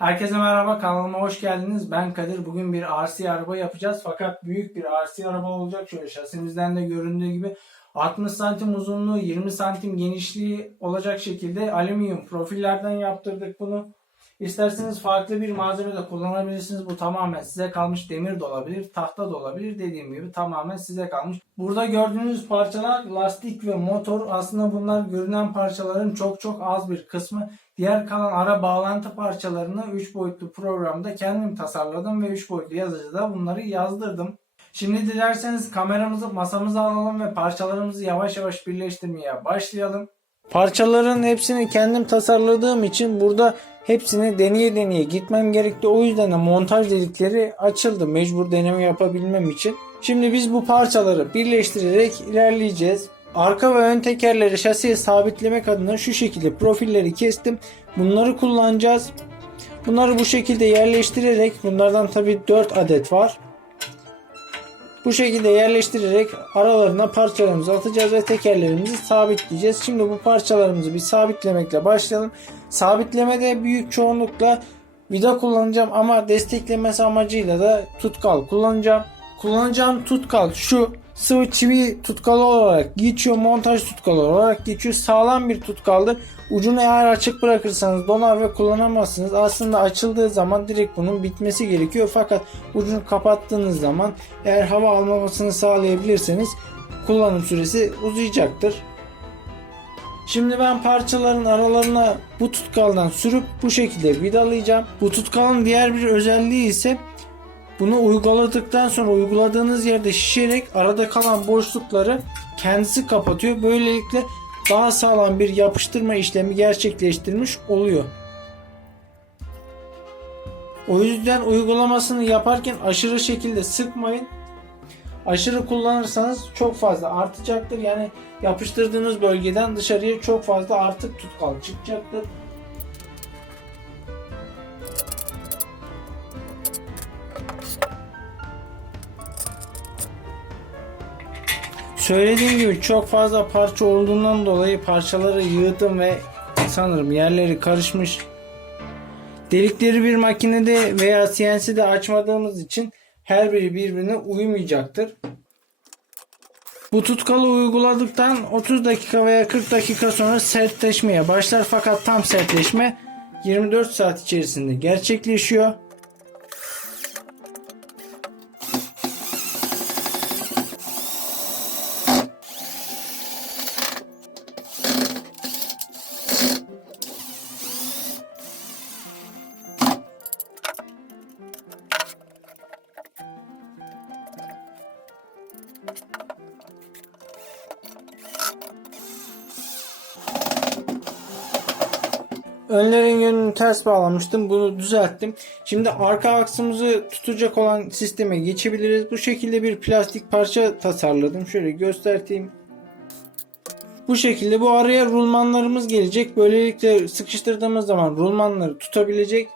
Herkese merhaba kanalıma hoş geldiniz. Ben Kadir. Bugün bir RC araba yapacağız. Fakat büyük bir RC araba olacak. Şöyle şasimizden de göründüğü gibi 60 santim uzunluğu 20 santim genişliği olacak şekilde alüminyum profillerden yaptırdık bunu. İsterseniz farklı bir malzeme de kullanabilirsiniz. Bu tamamen size kalmış demir de olabilir, tahta da olabilir. Dediğim gibi tamamen size kalmış. Burada gördüğünüz parçalar lastik ve motor. Aslında bunlar görünen parçaların çok çok az bir kısmı. Diğer kalan ara bağlantı parçalarını 3 boyutlu programda kendim tasarladım ve 3 boyutlu yazıcıda bunları yazdırdım. Şimdi dilerseniz kameramızı masamıza alalım ve parçalarımızı yavaş yavaş birleştirmeye başlayalım. Parçaların hepsini kendim tasarladığım için burada hepsini deneye deneye gitmem gerekti. O yüzden de montaj dedikleri açıldı mecbur deneme yapabilmem için. Şimdi biz bu parçaları birleştirerek ilerleyeceğiz. Arka ve ön tekerleri şasiye sabitlemek adına şu şekilde profilleri kestim. Bunları kullanacağız. Bunları bu şekilde yerleştirerek bunlardan tabi 4 adet var. Bu şekilde yerleştirerek aralarına parçalarımızı atacağız ve tekerlerimizi sabitleyeceğiz. Şimdi bu parçalarımızı bir sabitlemekle başlayalım. Sabitlemede büyük çoğunlukla vida kullanacağım ama desteklemesi amacıyla da tutkal kullanacağım. Kullanacağım tutkal şu sıvı çivi tutkalı olarak geçiyor. Montaj tutkalı olarak geçiyor. Sağlam bir tutkaldır. Ucunu eğer açık bırakırsanız donar ve kullanamazsınız. Aslında açıldığı zaman direkt bunun bitmesi gerekiyor. Fakat ucunu kapattığınız zaman eğer hava almamasını sağlayabilirseniz kullanım süresi uzayacaktır. Şimdi ben parçaların aralarına bu tutkaldan sürüp bu şekilde vidalayacağım. Bu tutkalın diğer bir özelliği ise bunu uyguladıktan sonra uyguladığınız yerde şişerek arada kalan boşlukları kendisi kapatıyor. Böylelikle daha sağlam bir yapıştırma işlemi gerçekleştirmiş oluyor. O yüzden uygulamasını yaparken aşırı şekilde sıkmayın. Aşırı kullanırsanız çok fazla artacaktır. Yani yapıştırdığınız bölgeden dışarıya çok fazla artık tutkal çıkacaktır. Söylediğim gibi çok fazla parça olduğundan dolayı parçaları yığdım ve sanırım yerleri karışmış. Delikleri bir makinede veya CNC'de açmadığımız için her biri birbirine uymayacaktır. Bu tutkalı uyguladıktan 30 dakika veya 40 dakika sonra sertleşmeye başlar fakat tam sertleşme 24 saat içerisinde gerçekleşiyor. Önlerin yönünü ters bağlamıştım. Bunu düzelttim. Şimdi arka aksımızı tutacak olan sisteme geçebiliriz. Bu şekilde bir plastik parça tasarladım. Şöyle göstereyim. Bu şekilde bu araya rulmanlarımız gelecek. Böylelikle sıkıştırdığımız zaman rulmanları tutabilecek.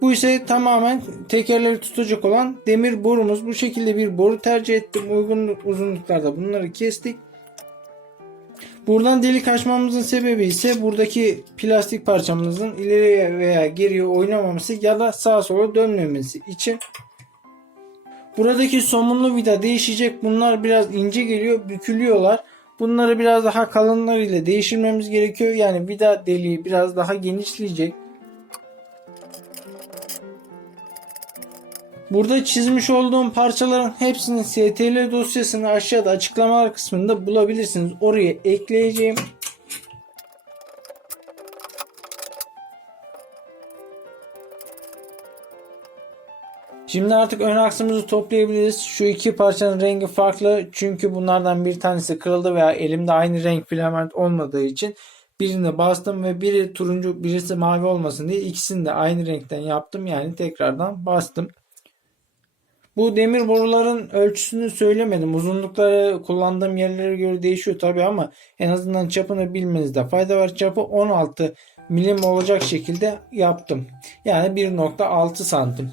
Bu ise tamamen tekerleri tutacak olan demir borumuz. Bu şekilde bir boru tercih ettim. Uygun uzunluklarda bunları kestik. Buradan delik açmamızın sebebi ise buradaki plastik parçamızın ileriye veya geriye oynamaması ya da sağa sola dönmemesi için. Buradaki somunlu vida değişecek. Bunlar biraz ince geliyor, bükülüyorlar. Bunları biraz daha kalınlarıyla değiştirmemiz gerekiyor. Yani vida deliği biraz daha genişleyecek. Burada çizmiş olduğum parçaların hepsinin STL dosyasını aşağıda açıklamalar kısmında bulabilirsiniz. Oraya ekleyeceğim. Şimdi artık ön aksımızı toplayabiliriz. Şu iki parçanın rengi farklı. Çünkü bunlardan bir tanesi kırıldı veya elimde aynı renk filament olmadığı için birini bastım ve biri turuncu birisi mavi olmasın diye ikisini de aynı renkten yaptım. Yani tekrardan bastım. Bu demir boruların ölçüsünü söylemedim. Uzunlukları kullandığım yerlere göre değişiyor tabi ama en azından çapını bilmenizde fayda var. Çapı 16 milim olacak şekilde yaptım. Yani 1.6 santim.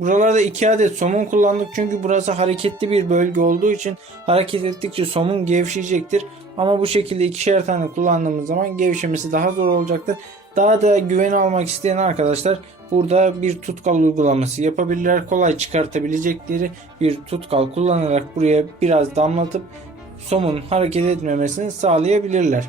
Buralarda iki adet somun kullandık çünkü burası hareketli bir bölge olduğu için hareket ettikçe somun gevşeyecektir. Ama bu şekilde ikişer tane kullandığımız zaman gevşemesi daha zor olacaktır. Daha da güven almak isteyen arkadaşlar burada bir tutkal uygulaması yapabilirler. Kolay çıkartabilecekleri bir tutkal kullanarak buraya biraz damlatıp somun hareket etmemesini sağlayabilirler.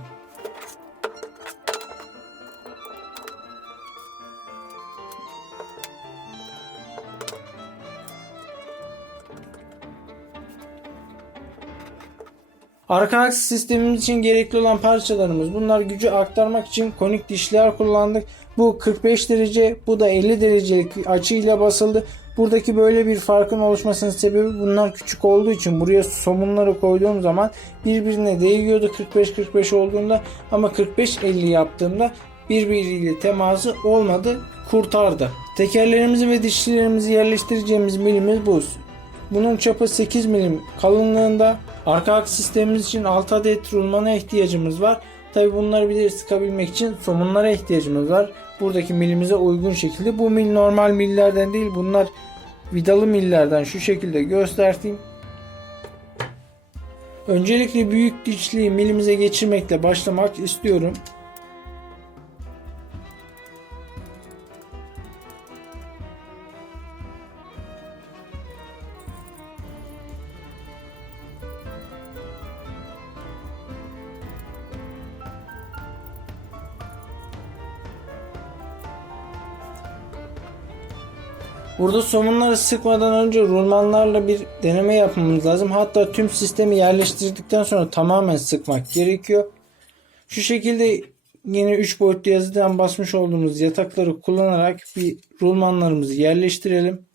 Arka aks sistemimiz için gerekli olan parçalarımız. Bunlar gücü aktarmak için konik dişler kullandık. Bu 45 derece, bu da 50 derecelik açıyla basıldı. Buradaki böyle bir farkın oluşmasının sebebi bunlar küçük olduğu için buraya somunları koyduğum zaman birbirine değiyordu 45-45 olduğunda ama 45-50 yaptığımda birbiriyle teması olmadı kurtardı. Tekerlerimizi ve dişlilerimizi yerleştireceğimiz milimiz bu. Bunun çapı 8 milim kalınlığında. Arka aks sistemimiz için 6 adet rulmana ihtiyacımız var. Tabi bunları bir de sıkabilmek için somunlara ihtiyacımız var. Buradaki milimize uygun şekilde. Bu mil normal millerden değil. Bunlar vidalı millerden şu şekilde göstereyim. Öncelikle büyük dişliği milimize geçirmekle başlamak istiyorum. Burada somunları sıkmadan önce rulmanlarla bir deneme yapmamız lazım. Hatta tüm sistemi yerleştirdikten sonra tamamen sıkmak gerekiyor. Şu şekilde yine 3 boyutlu yazıdan basmış olduğumuz yatakları kullanarak bir rulmanlarımızı yerleştirelim.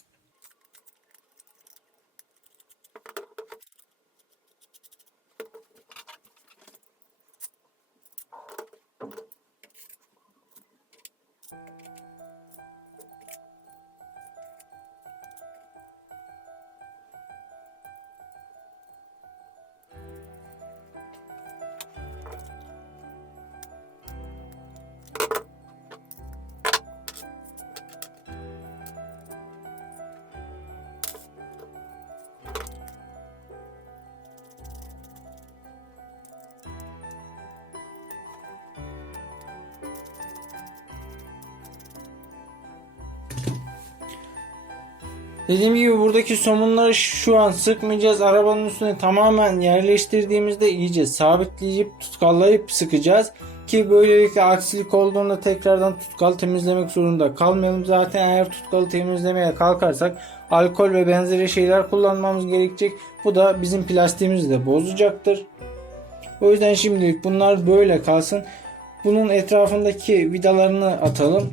Dediğim gibi buradaki somunları şu an sıkmayacağız. Arabanın üstüne tamamen yerleştirdiğimizde iyice sabitleyip tutkallayıp sıkacağız. Ki böylelikle aksilik olduğunda tekrardan tutkal temizlemek zorunda kalmayalım. Zaten eğer tutkalı temizlemeye kalkarsak alkol ve benzeri şeyler kullanmamız gerekecek. Bu da bizim plastiğimizi de bozacaktır. O yüzden şimdilik bunlar böyle kalsın. Bunun etrafındaki vidalarını atalım.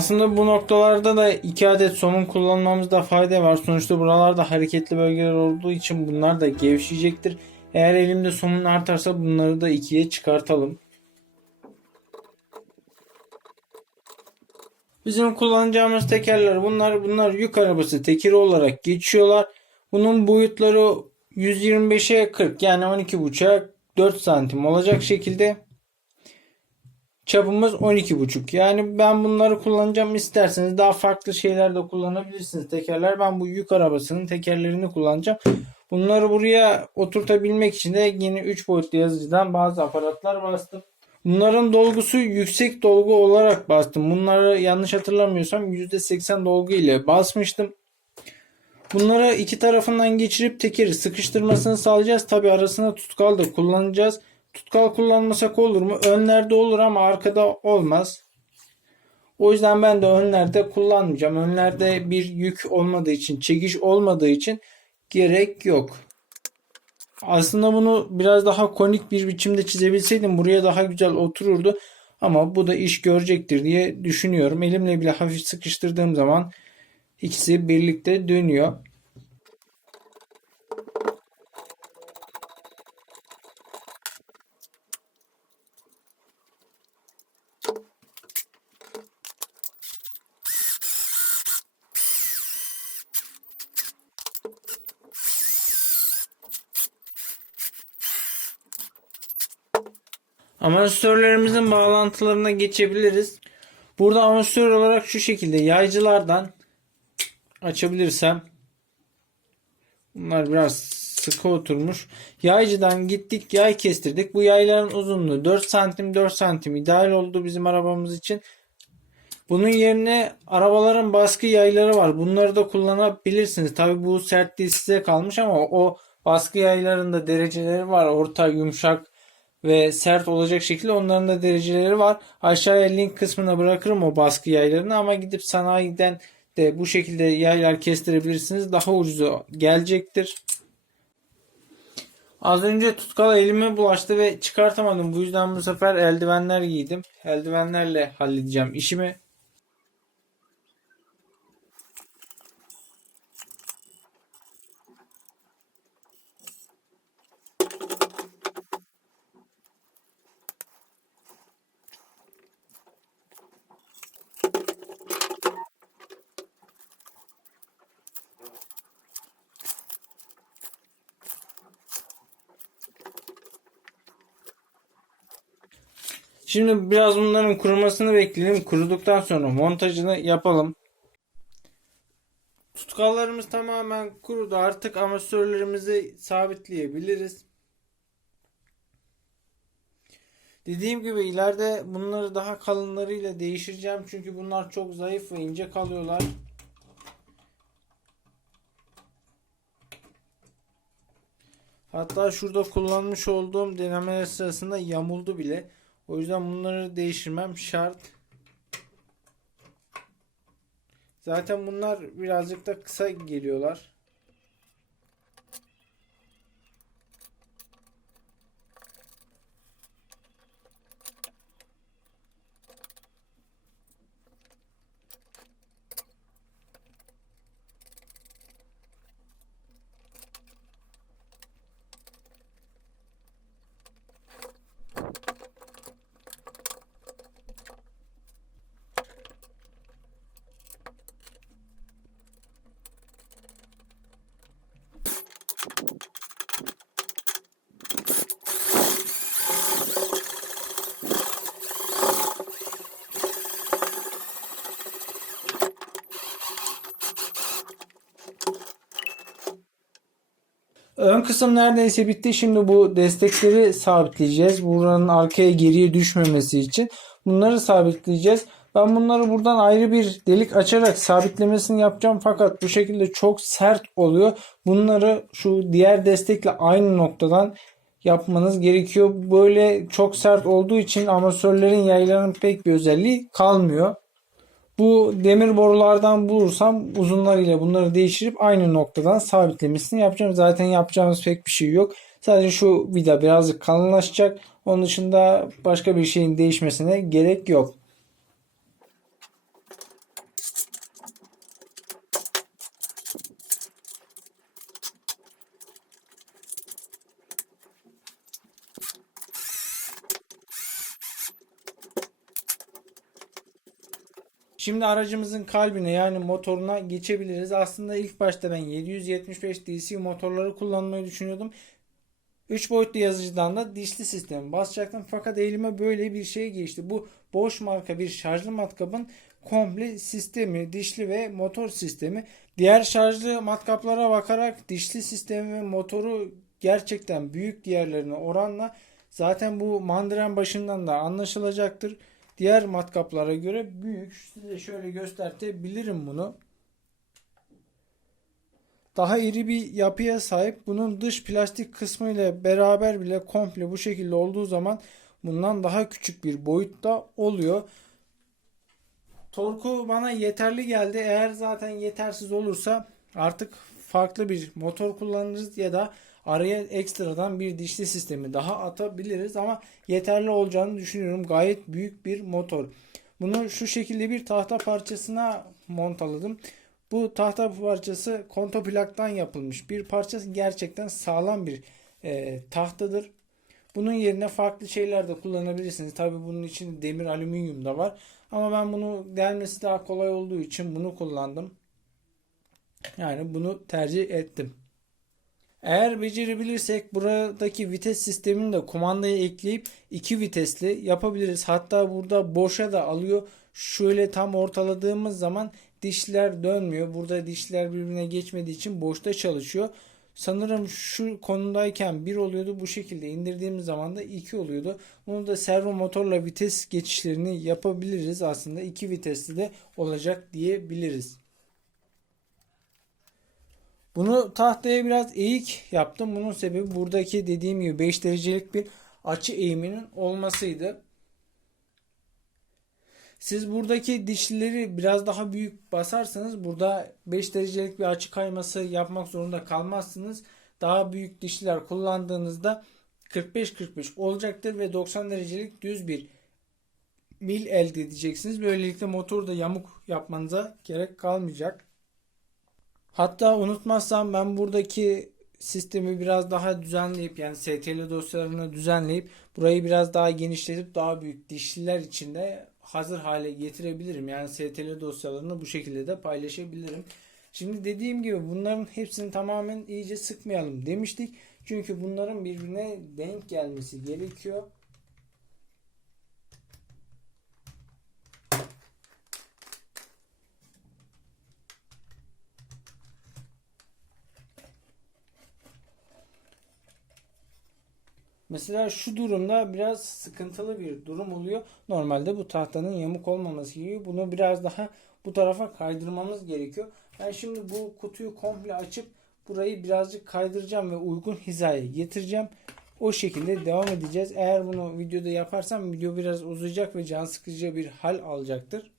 Aslında bu noktalarda da iki adet somun kullanmamızda fayda var. Sonuçta buralarda hareketli bölgeler olduğu için bunlar da gevşeyecektir. Eğer elimde somun artarsa bunları da ikiye çıkartalım. Bizim kullanacağımız tekerler bunlar. Bunlar yük arabası tekeri olarak geçiyorlar. Bunun boyutları 125'e 40 yani 12.5'a 4 santim olacak şekilde. Çapımız 12.5. Yani ben bunları kullanacağım. İsterseniz daha farklı şeyler de kullanabilirsiniz. Tekerler. Ben bu yük arabasının tekerlerini kullanacağım. Bunları buraya oturtabilmek için de yine 3 boyutlu yazıcıdan bazı aparatlar bastım. Bunların dolgusu yüksek dolgu olarak bastım. Bunları yanlış hatırlamıyorsam %80 dolgu ile basmıştım. Bunları iki tarafından geçirip tekeri sıkıştırmasını sağlayacağız. Tabi arasına tutkal da kullanacağız. Tutkal kullanmasak olur mu? Önlerde olur ama arkada olmaz. O yüzden ben de önlerde kullanmayacağım. Önlerde bir yük olmadığı için, çekiş olmadığı için gerek yok. Aslında bunu biraz daha konik bir biçimde çizebilseydim buraya daha güzel otururdu. Ama bu da iş görecektir diye düşünüyorum. Elimle bile hafif sıkıştırdığım zaman ikisi birlikte dönüyor. Amortisörlerimizin bağlantılarına geçebiliriz. Burada amortisör olarak şu şekilde yaycılardan açabilirsem bunlar biraz sıkı oturmuş. Yaycıdan gittik yay kestirdik. Bu yayların uzunluğu 4 santim 4 santim ideal oldu bizim arabamız için. Bunun yerine arabaların baskı yayları var. Bunları da kullanabilirsiniz. Tabi bu sertliği size kalmış ama o baskı yaylarında dereceleri var. Orta, yumuşak, ve sert olacak şekilde onların da dereceleri var. Aşağıya link kısmına bırakırım o baskı yaylarını ama gidip sanayiden de bu şekilde yaylar kestirebilirsiniz. Daha ucuzu gelecektir. Az önce tutkal elime bulaştı ve çıkartamadım. Bu yüzden bu sefer eldivenler giydim. Eldivenlerle halledeceğim işimi. Şimdi biraz bunların kurumasını bekleyelim. Kuruduktan sonra montajını yapalım. Tutkallarımız tamamen kurudu. Artık amatörlerimizi sabitleyebiliriz. Dediğim gibi ileride bunları daha kalınlarıyla değiştireceğim. Çünkü bunlar çok zayıf ve ince kalıyorlar. Hatta şurada kullanmış olduğum denemeler sırasında yamuldu bile. O yüzden bunları değiştirmem şart. Zaten bunlar birazcık da kısa geliyorlar. Ön kısım neredeyse bitti. Şimdi bu destekleri sabitleyeceğiz. Buranın arkaya geriye düşmemesi için. Bunları sabitleyeceğiz. Ben bunları buradan ayrı bir delik açarak sabitlemesini yapacağım. Fakat bu şekilde çok sert oluyor. Bunları şu diğer destekle aynı noktadan yapmanız gerekiyor. Böyle çok sert olduğu için amatörlerin yaylarının pek bir özelliği kalmıyor. Bu demir borulardan bulursam uzunlarıyla bunları değiştirip aynı noktadan sabitlemesini yapacağım. Zaten yapacağımız pek bir şey yok. Sadece şu vida birazcık kalınlaşacak. Onun dışında başka bir şeyin değişmesine gerek yok. Şimdi aracımızın kalbine yani motoruna geçebiliriz. Aslında ilk başta ben 775 DC motorları kullanmayı düşünüyordum. 3 boyutlu yazıcıdan da dişli sistemi basacaktım. Fakat elime böyle bir şey geçti. Bu Bosch marka bir şarjlı matkapın komple sistemi, dişli ve motor sistemi. Diğer şarjlı matkaplara bakarak dişli sistemi ve motoru gerçekten büyük diğerlerine oranla zaten bu mandiren başından da anlaşılacaktır. Diğer matkaplara göre büyük. Size şöyle göstertebilirim bunu. Daha iri bir yapıya sahip. Bunun dış plastik kısmı ile beraber bile komple bu şekilde olduğu zaman bundan daha küçük bir boyutta oluyor. Torku bana yeterli geldi. Eğer zaten yetersiz olursa artık farklı bir motor kullanırız ya da araya ekstradan bir dişli sistemi daha atabiliriz ama yeterli olacağını düşünüyorum. Gayet büyük bir motor. Bunu şu şekilde bir tahta parçasına montaladım. Bu tahta parçası kontoplaktan yapılmış bir parçası gerçekten sağlam bir e, tahtadır. Bunun yerine farklı şeyler de kullanabilirsiniz. Tabi bunun için demir alüminyum da var. Ama ben bunu delmesi daha kolay olduğu için bunu kullandım. Yani bunu tercih ettim. Eğer becerebilirsek buradaki vites sistemini de kumandaya ekleyip iki vitesli yapabiliriz. Hatta burada boşa da alıyor. Şöyle tam ortaladığımız zaman dişler dönmüyor. Burada dişler birbirine geçmediği için boşta çalışıyor. Sanırım şu konumdayken 1 oluyordu. Bu şekilde indirdiğimiz zaman da 2 oluyordu. Bunu da servo motorla vites geçişlerini yapabiliriz. Aslında 2 vitesli de olacak diyebiliriz. Bunu tahtaya biraz eğik yaptım. Bunun sebebi buradaki dediğim gibi 5 derecelik bir açı eğiminin olmasıydı. Siz buradaki dişlileri biraz daha büyük basarsanız burada 5 derecelik bir açı kayması yapmak zorunda kalmazsınız. Daha büyük dişliler kullandığınızda 45-45 olacaktır ve 90 derecelik düz bir mil elde edeceksiniz. Böylelikle motoru da yamuk yapmanıza gerek kalmayacak. Hatta unutmazsam ben buradaki sistemi biraz daha düzenleyip yani STL dosyalarını düzenleyip burayı biraz daha genişletip daha büyük dişliler içinde hazır hale getirebilirim. Yani STL dosyalarını bu şekilde de paylaşabilirim. Şimdi dediğim gibi bunların hepsini tamamen iyice sıkmayalım demiştik. Çünkü bunların birbirine denk gelmesi gerekiyor. Mesela şu durumda biraz sıkıntılı bir durum oluyor. Normalde bu tahtanın yamuk olmaması gerekiyor. Bunu biraz daha bu tarafa kaydırmamız gerekiyor. Ben şimdi bu kutuyu komple açıp burayı birazcık kaydıracağım ve uygun hizaya getireceğim. O şekilde devam edeceğiz. Eğer bunu videoda yaparsam video biraz uzayacak ve can sıkıcı bir hal alacaktır.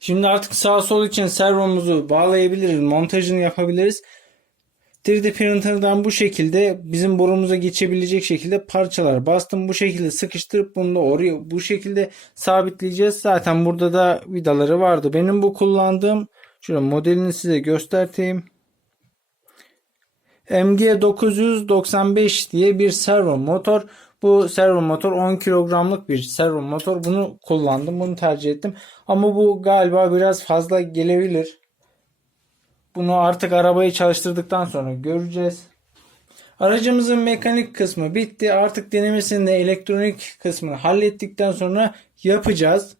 Şimdi artık sağ sol için servomuzu bağlayabiliriz. Montajını yapabiliriz. 3D printer'dan bu şekilde bizim borumuza geçebilecek şekilde parçalar bastım. Bu şekilde sıkıştırıp bunu da oraya bu şekilde sabitleyeceğiz. Zaten burada da vidaları vardı. Benim bu kullandığım şöyle modelini size göstereyim. MG995 diye bir servo motor. Bu servo motor 10 kilogramlık bir servo motor. Bunu kullandım. Bunu tercih ettim. Ama bu galiba biraz fazla gelebilir. Bunu artık arabayı çalıştırdıktan sonra göreceğiz. Aracımızın mekanik kısmı bitti. Artık denemesini de elektronik kısmını hallettikten sonra yapacağız.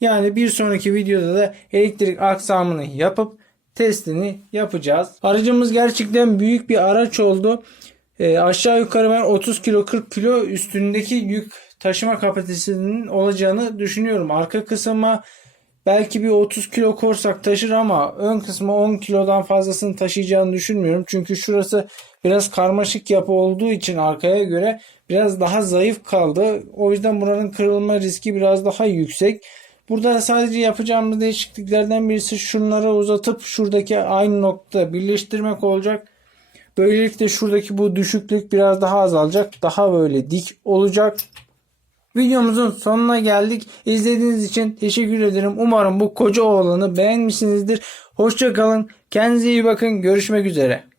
Yani bir sonraki videoda da elektrik aksamını yapıp testini yapacağız. Aracımız gerçekten büyük bir araç oldu. E, aşağı yukarı ben 30 kilo 40 kilo üstündeki yük taşıma kapasitesinin olacağını düşünüyorum. Arka kısma belki bir 30 kilo korsak taşır ama ön kısmı 10 kilodan fazlasını taşıyacağını düşünmüyorum. Çünkü şurası biraz karmaşık yapı olduğu için arkaya göre biraz daha zayıf kaldı. O yüzden buranın kırılma riski biraz daha yüksek. Burada sadece yapacağımız değişikliklerden birisi şunları uzatıp şuradaki aynı nokta birleştirmek olacak. Böylelikle şuradaki bu düşüklük biraz daha azalacak. Daha böyle dik olacak. Videomuzun sonuna geldik. İzlediğiniz için teşekkür ederim. Umarım bu koca oğlanı beğenmişsinizdir. Hoşçakalın. Kendinize iyi bakın. Görüşmek üzere.